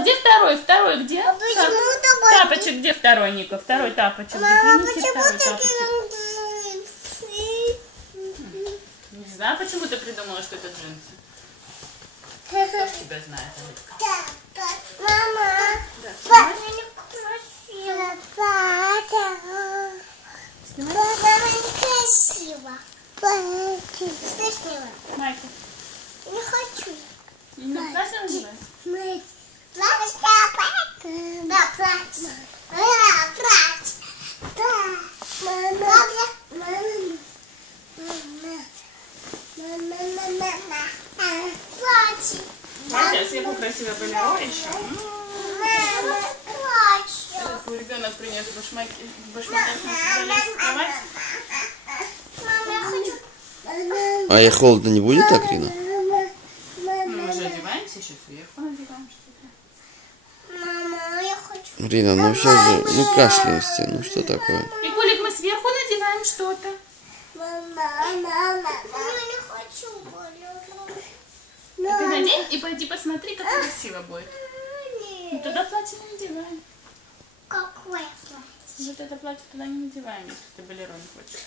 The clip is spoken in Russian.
А где второй? Второй где? А почему такой? Тапочек где второй, Ника? Второй тапочек. Мама, Принеси почему второй такие? тапочек. Не знаю, почему ты придумала, что это джинсы. Кто ж тебя знает, Алитка? Мама, Да, мама, некрасиво. Мама, некрасиво. Что снимать? Майка. Не хочу. Не платье надевать? Плачь? Да, плачь. Плачь. Плачь. Майка, сверху красивое балеро еще. Мама, плачь. Этот твой ребенок принес башмаки на залез в кровать. Мама, я хочу. А ей холодно не будет так, Рина? Мы уже одеваемся, еще сверху надеваем что-то. Мама, я хочу. Рина, ну сейчас же, ну кашляемся, ну что такое? И Колик, мы сверху надеваем что-то. Мама, я не хочу балерон. Ты надень и пойди посмотри, как красиво будет. Ну туда платье не надеваем. Какое платье? Вот это платье туда не надеваем, если ты балерон хочешь.